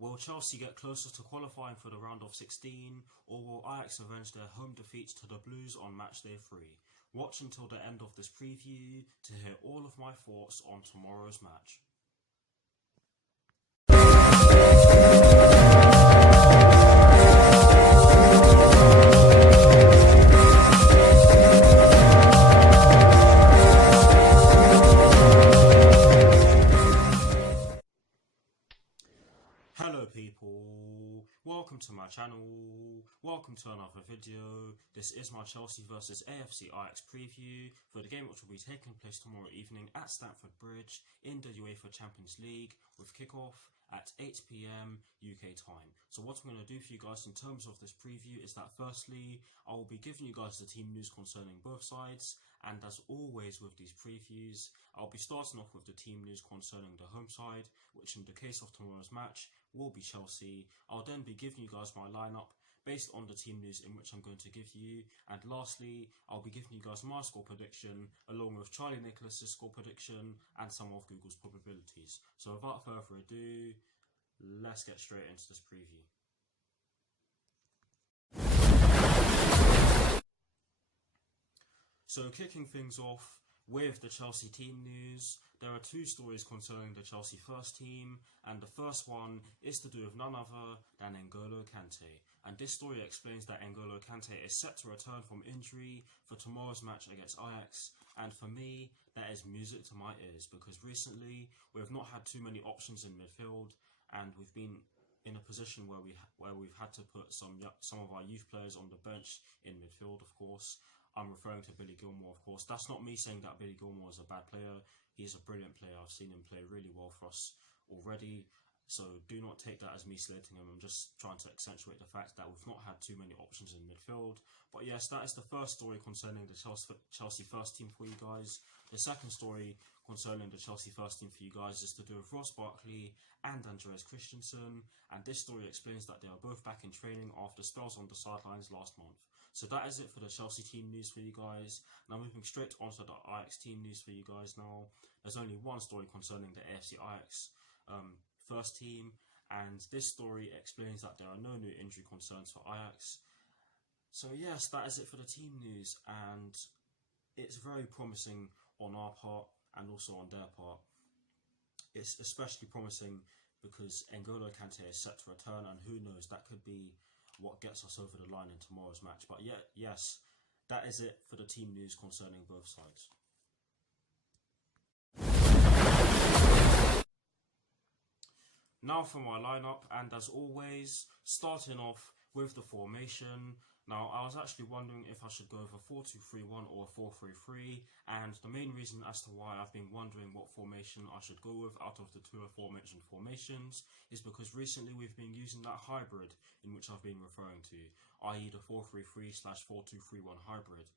Will Chelsea get closer to qualifying for the round of 16, or will Ajax avenge their home defeat to the Blues on matchday 3? Watch until the end of this preview to hear all of my thoughts on tomorrow's match. Hello people, welcome to my channel, welcome to another video. This is my Chelsea vs AFC Ajax preview for the game which will be taking place tomorrow evening at Stamford Bridge in the UEFA Champions League with kickoff at 8 PM UK time. So what I'm going to do for you guys in terms of this preview is that firstly, I will be giving you guys the team news concerning both sides, and as always with these previews, I'll be starting off with the team news concerning the home side, which in the case of tomorrow's match will be Chelsea. I'll then be giving you guys my lineup based on the team news in which I'm going to give you, and lastly I'll be giving you guys my score prediction along with Charlie Nicholas's score prediction and some of Google's probabilities. So without further ado, let's get straight into this preview. So kicking things off with the Chelsea team news, there are two stories concerning the Chelsea first team, and the first one is to do with none other than N'Golo Kante. And this story explains that N'Golo Kante is set to return from injury for tomorrow's match against Ajax, and for me, that is music to my ears, because recently we've not had too many options in midfield, and we've been in a position where we've had to put some of our youth players on the bench in midfield, of course. I'm referring to Billy Gilmour, of course. That's not me saying that Billy Gilmour is a bad player. He's a brilliant player. I've seen him play really well for us already. So do not take that as me slating him. I'm just trying to accentuate the fact that we've not had too many options in midfield. But yes, that is the first story concerning the Chelsea first team for you guys. The second story concerning the Chelsea first team for you guys is to do with Ross Barkley and Andreas Christensen. And this story explains that they are both back in training after spells on the sidelines last month. So that is it for the Chelsea team news for you guys. Now moving straight on to the Ajax team news for you guys now. There's only one story concerning the AFC Ajax first team, and this story explains that there are no new injury concerns for Ajax. So yes, that is it for the team news, and it's very promising on our part and also on their part. It's especially promising because N'Golo Kante is set to return, and who knows, that could be what gets us over the line in tomorrow's match. But yeah, yes, that is it for the team news concerning both sides. Now for my lineup, and as always, starting off with the formation. Now, I was actually wondering if I should go with a 4-2-3-1 or a 4-3-3, and the main reason as to why I've been wondering what formation I should go with out of the two aforementioned formations is because recently we've been using that hybrid in which I've been referring to, i.e. the 4-3-3/4-2-3-1 hybrid.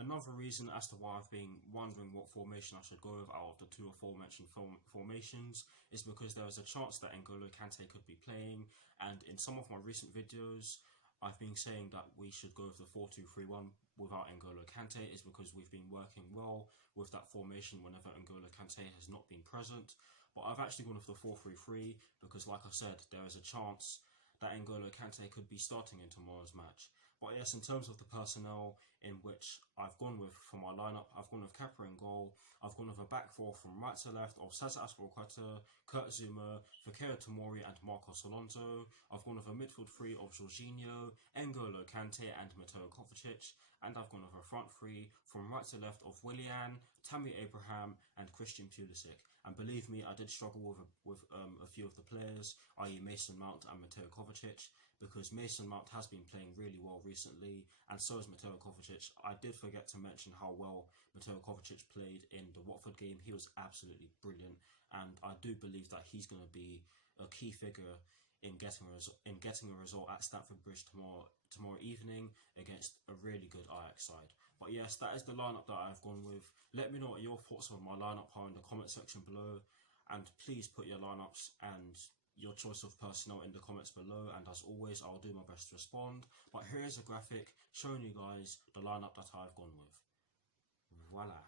Another reason as to why I've been wondering what formation I should go with out of the two aforementioned formations is because there is a chance that N'Golo Kante could be playing, and in some of my recent videos I've been saying that we should go with the 4-2-3-1 without N'Golo Kante is because we've been working well with that formation whenever N'Golo Kante has not been present. But I've actually gone with the 4-3-3 because, like I said, there is a chance that N'Golo Kante could be starting in tomorrow's match. But yes, in terms of the personnel in which I've gone with for my lineup, I've gone with Kepa in goal. I've gone with a back four from right to left of Cesar Azpilicueta, Kurt Zouma, Fikayo Tomori and Marcos Alonso. I've gone with a midfield three of Jorginho, N'Golo Kante and Mateo Kovacic. And I've gone with a front three from right to left of Willian, Tammy Abraham and Christian Pulisic. And believe me, I did struggle with a few of the players, i.e. Mason Mount and Mateo Kovacic, because Mason Mount has been playing really well recently, and so is Mateo Kovacic. I did forget to mention how well Mateo Kovacic played in the Watford game. He was absolutely brilliant, and I do believe that he's going to be a key figure in getting a result at Stamford Bridge tomorrow evening against a really good Ajax side. But yes, that is the lineup that I've gone with. Let me know what your thoughts on my lineup are in the comment section below, and please put your lineups and your choice of personnel in the comments below, and as always I'll do my best to respond. But here is a graphic showing you guys the lineup that I've gone with. Voila.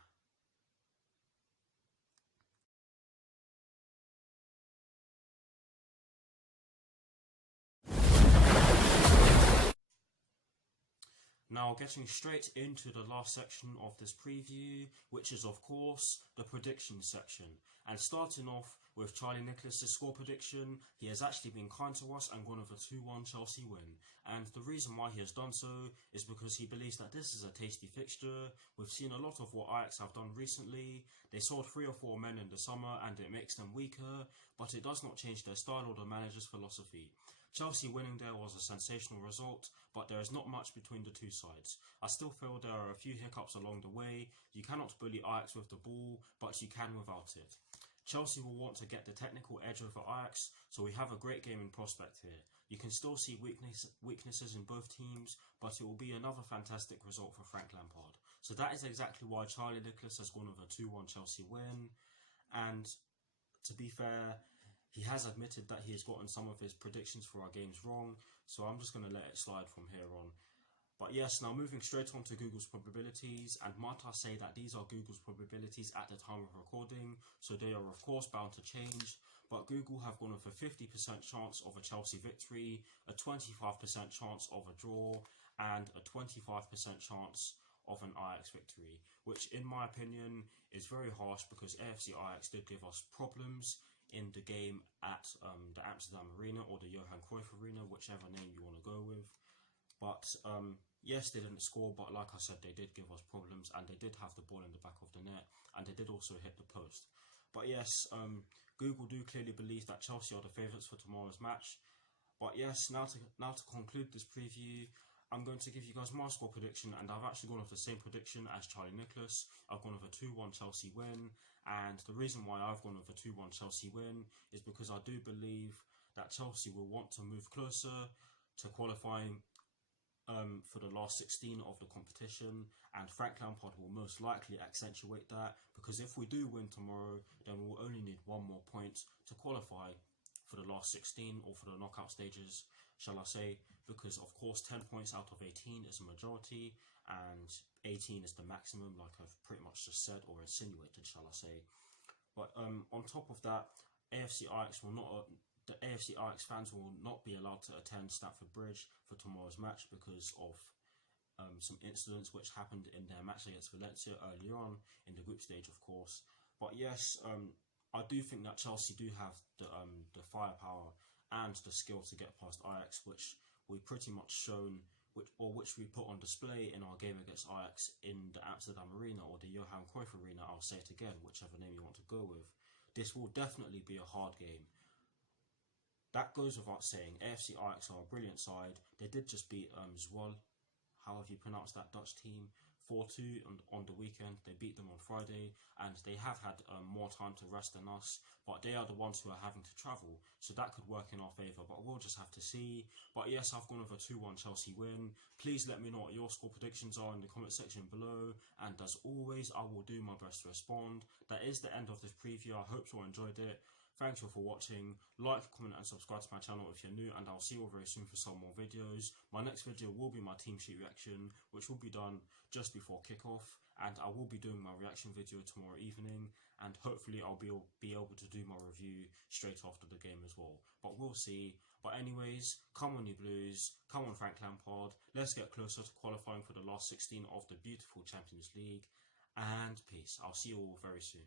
Now, getting straight into the last section of this preview, which is of course the prediction section. And starting off with Charlie Nicholas's score prediction, he has actually been kind to us and gone with a 2-1 Chelsea win. And the reason why he has done so is because he believes that this is a tasty fixture. We've seen a lot of what Ajax have done recently. They sold 3 or 4 men in the summer and it makes them weaker, but it does not change their style or the manager's philosophy. Chelsea winning there was a sensational result, but there is not much between the two sides. I still feel there are a few hiccups along the way. You cannot bully Ajax with the ball, but you can without it. Chelsea will want to get the technical edge over Ajax, so we have a great game in prospect here. You can still see weaknesses in both teams, but it will be another fantastic result for Frank Lampard. So that is exactly why Charlie Nicholas has gone with a 2-1 Chelsea win. And to be fair, he has admitted that he has gotten some of his predictions for our games wrong, so I'm just going to let it slide from here on. But yes, now moving straight on to Google's probabilities, and might I say that these are Google's probabilities at the time of recording, so they are of course bound to change, but Google have gone with a 50% chance of a Chelsea victory, a 25% chance of a draw, and a 25% chance of an Ajax victory, which in my opinion is very harsh because AFC Ajax did give us problems in the game at the Amsterdam Arena or the Johan Cruyff Arena, whichever name you want to go with. But yes, they didn't score, but like I said, they did give us problems and they did have the ball in the back of the net and they did also hit the post. But yes, Google do clearly believe that Chelsea are the favourites for tomorrow's match. But yes, now to conclude this preview, I'm going to give you guys my score prediction, and I've actually gone with the same prediction as Charlie Nicholas. I've gone with a 2-1 Chelsea win, and the reason why I've gone with a 2-1 Chelsea win is because I do believe that Chelsea will want to move closer to qualifying for the last 16 of the competition, and Frank Lampard will most likely accentuate that, because if we do win tomorrow, then we'll only need 1 more point to qualify for the last 16 or for the knockout stages, shall I say, because of course 10 points out of 18 is a majority and 18 is the maximum, like I've pretty much just said or insinuated, shall I say. But on top of that, AFC Ajax will not the AFC Ajax fans will not be allowed to attend Stamford Bridge for tomorrow's match because of some incidents which happened in their match against Valencia earlier on in the group stage, of course. But yes, I do think that Chelsea do have the firepower and the skill to get past Ajax, which we pretty much shown, which we put on display in our game against Ajax in the Amsterdam Arena or the Johan Cruyff Arena. I'll say it again, whichever name you want to go with. This will definitely be a hard game. That goes without saying. AFC Ajax are a brilliant side. They did just beat Zwolle, however you pronounce that Dutch team, 4-2 on the weekend. They beat them on Friday, and they have had more time to rest than us, but they are the ones who are having to travel, so that could work in our favour, but we'll just have to see. But yes, I've gone with a 2-1 Chelsea win. Please let me know what your score predictions are in the comment section below, and as always, I will do my best to respond. That is the end of this preview. I hope you all enjoyed it. Thank you for watching. Like, comment and subscribe to my channel if you're new, and I'll see you all very soon for some more videos. My next video will be my team sheet reaction, which will be done just before kickoff, and I will be doing my reaction video tomorrow evening, and hopefully I'll be able to do my review straight after the game as well. But we'll see. But anyways, come on you Blues, come on Frank Lampard, let's get closer to qualifying for the last 16 of the beautiful Champions League, and peace. I'll see you all very soon.